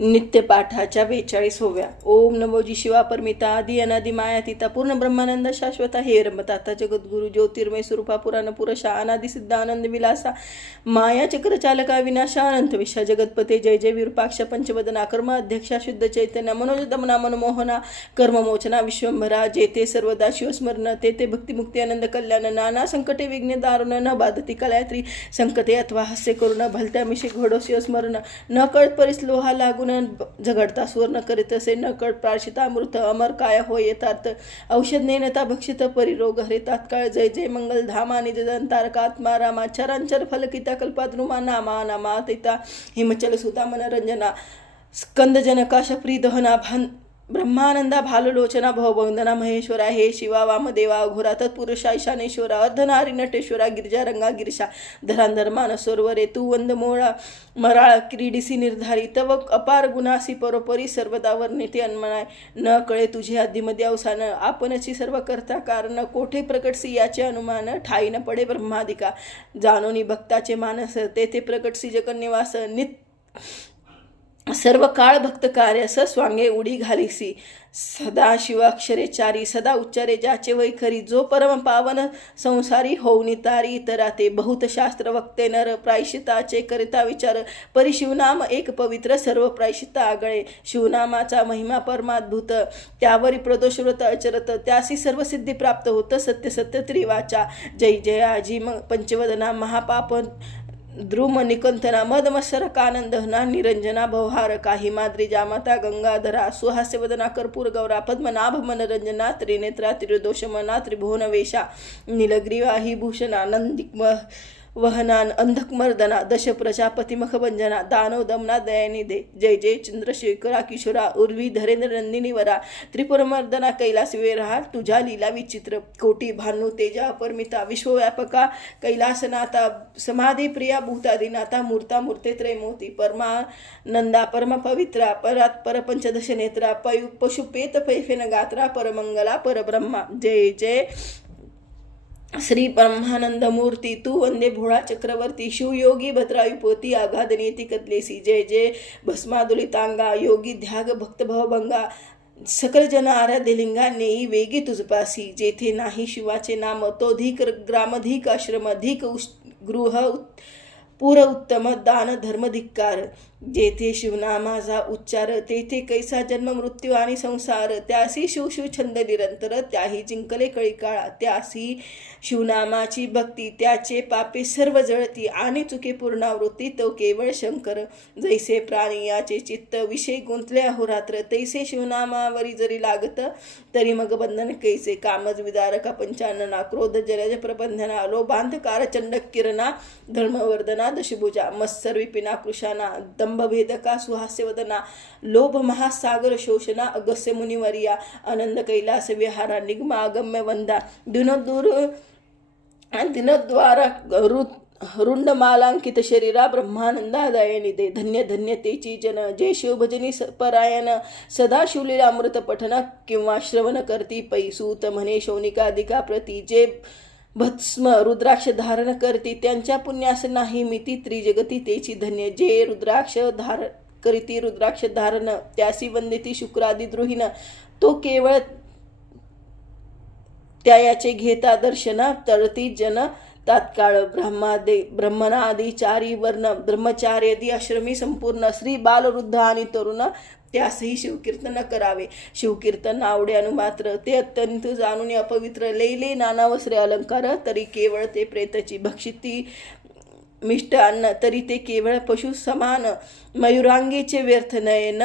नित्यपाठाच्या बेचाळीस होव्या. ओम नमोजी शिवा परमिता आदि अनादि माया तिता पूर्ण ब्रह्मानंद शाश्वता हे रमताता जगद्गुरु ज्योतिर्मय स्वरूपा पुराण पुरुषा अनादि सिद्ध आनंद विलासा माया चक्र चालका विनाशा अनंत विशा जगतपते जय जय विरूपाक्ष पंचवदना कर्म अध्यक्षा शुद्ध चैतन्य मनोज दमना मनमोहना कर्ममोचना विश्वंभरा जेते सर्वदा शिवस्मरण ते ते भक्तिमुक्ती आनंद कल्याण नाना संकटे विघ्न दारुण न बाधती कलायत्री संकटे अथवा हास्य करुण भलत्या मिशी घोडो शिवस्मरण न कळत परिस लोहा लागून झगडता सुवर्ण करीत असे न कळत अमृत अमर काय हो येतात औषध नेनता भक्षित परिरोग हरे तात्काळ जय जय मंगल धामा निज तारकात्मा रामा चरांचर फलकिता कल्पाद्रुमा नामा नामा तिता हिमचल सुता मनोरंजना स्कंदजनकाश प्रिदहना भान ब्रह्मानंदा भाललोचना भववंदना महेश्वरा हे शिवा वामदेवा अघोरा तत्पुरुषा ईशानेश्वरा अर्धनारी नटेश्वरा गिरिजा रंगा गिरशा धरांधर्मान सरोवरे तू वंद मोळा मराळ क्रीडिसी निर्धारी तव अपार गुणासी परोपरी सर्वदा नेते अन्मनाय न कळे तुझे आधीमध्ये अवसान आपणची सर्व करता कारण कोठे प्रकटसी याचे अनुमान ठाई न पडे ब्रह्मादिका जाणोनी भक्ताचे मानस तेथे प्रकटसी जगन्निवास नित सर्व काळ भक्त कार्य स स्वांगे उडी घालिसी. सदा शिवाक्षरे चारी सदा उच्चारे ज्याचे वैखरी जो परम पावन संसारी होऊनी तारी तरा ते बहुत शास्त्र वक्ते नर. प्रायशिताचे करिता विचार परी शिवनाम एक पवित्र सर्व प्रायशिता आगळे. शिवनामाचा महिमा परमाद्भुत त्यावरी प्रदोषव्रत अचरत त्यासी सर्व सिद्धी प्राप्त होत सत्य सत्य त्रिवाचा. जय जयाजी मग पंचवदना महापाप ध्रुम निकंथना मदमत्सर कानंदहना निरंजना भवहार काही माद्री जामाता गंगाधरा सुहास्यवदना कर्पूर गौरा पद्मनाभ मनरंजना त्रिनेत्रा त्रिदोषमना त्रिभुवन वेशा नीलग्रीवाही भूषणा नंदिक वहनान अंधकमर्दना दश प्रजापतीमखभंजना दानव दमना दयानी दे जय जय चंद्रशेखरा किशोरा उर्वी धरेंद्र नंदिनी वरा त्रिपुरमर्दना कैलास विरहा तुझ्या लीला विचित्र कोटी भानू तेजा अपरमिता विश्वव्यापका कैलासनाथा समाधी प्रिया भूतादिनाथा मूर्ता मूर्ते त्रैमूर्ती परमानंदा परम पवित्रा परात परपंचदश नेत्रा पयु पशुपेत पैफेन गात्रा परमंगला परब्रह्मा जय जय श्री ब्रह्मानंद मूर्ती तू वंदे भोळा चक्रवर्ती शिवयोगी भद्रायुपोती आघाद नेती कदलेसी जय जय भस्मादुलितांगा योगी ध्याग भक्तभवभंगा सकल जन आराध्य लिंगा वेगी तुझपासी जेथे नाही शिवाचे नाम तो धिक ग्रामधिक आश्रम धिक उश गृह उत- उत्तम दान धर्मधिक्कार जेथे शिवनामाचा उच्चार तेथे कैसा जन्म मृत्यू आणि संसार त्यासी शिवशिव छंद निरंतर त्याही जिंकले कळी काळा त्यासी शिवनामाची भक्ती त्याचे पापे सर्व जळती आणि चुके पूर्णावृत्ती तो केवळ शंकर. जैसे प्राणी याचे चित्त विषय गुंतले अहोरात्र तैसे शिवनामावरी जरी लागत तरी मग बंधन कैसे? कामज विदारका पंचानना क्रोध जलज प्रबंधना लोभांधकार चंडक किरणा धर्मवर्धना दशभुजा मत्सर विपिना कृशाना दंभभेदका सुहास्यवदना लोभ महासागर शोषणा अगस्य मुनिवर्या आनंद कैलास विहारा निगमा अगम्य वंदा दिनदूर दिनद्वारा रुत रुंडमालांकित शरीरा ब्रह्मानंदादायनिदे धन्य धन्य तेची जन जे शिवभजनी परायण सदा शिवलीला अमृत पठन किंवा श्रवण करती पैसूत म्हणे शौनिकाधिका प्रती जे भस्म रुद्राक्ष धारण करती. त्यांच्या पुण्यास नाही मिती त्रिजगती तेची धन्य. जे रुद्राक्ष धार करीती रुद्राक्ष धारण त्यासी वंदिती शुक्रादी द्रोहीन. तो केवळ त्या याचे घेता दर्शन तळती जन तात्काळ. ब्रह्मादे ब्रह्मनादी चारी वर्ण ब्रह्मचार्यदी आश्रमी संपूर्ण. श्री बालवृद्ध आणि तरुण त्यासही शिवकीर्तन करावे. शिवकीर्तन आवडे मात्र ते अत्यंत जाणून अपवित्र लैले नाना वस्त्रे अलंकार तरी केवळ ते प्रेतची भक्षिती मिष्ट अन्न तरी ते केवळ पशु समान मयुरांगीचे व्यर्थ नयन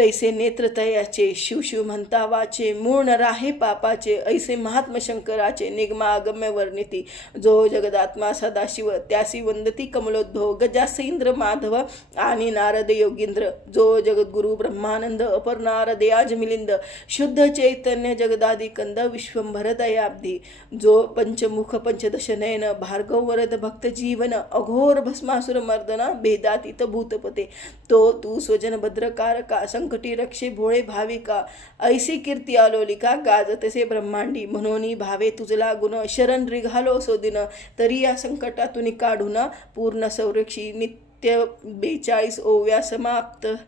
तैसे नेत्रतयाचे शिवशिव म्हणता वाचे मूळ राहे पापाचे ऐसे महात्म शंकराचे निगमा अगम्य वर्णिती जो जगदात्मा सदाशिव त्यासी वंदती कमलोद्भव गजास इंद्र माधव आणि नारद योगींद्र. जो जगद्गुरु ब्रह्मानंद अपर नारद आज मिलिंद शुद्ध चैतन्य जगदादी कंद विश्वंभर दयाब्धी जो पंचमुख पंचदशनयन भार्गव वरद भक्त जीवन अघोर भस्मासुर मर्दना भेदातीत भूतपते. तो तू स्वजन भद्रकारका संकटी रक्षे भोळे भाविका ऐसी कीर्ती आलोलिका गाजतसे ब्रह्मांडी म्हणून भावे तुझला गुण शरण रिघालो सोदिन. तरी या संकटातून काढून पूर्ण संरक्षी नित्य बेचाळीस ओव्या समाप्त.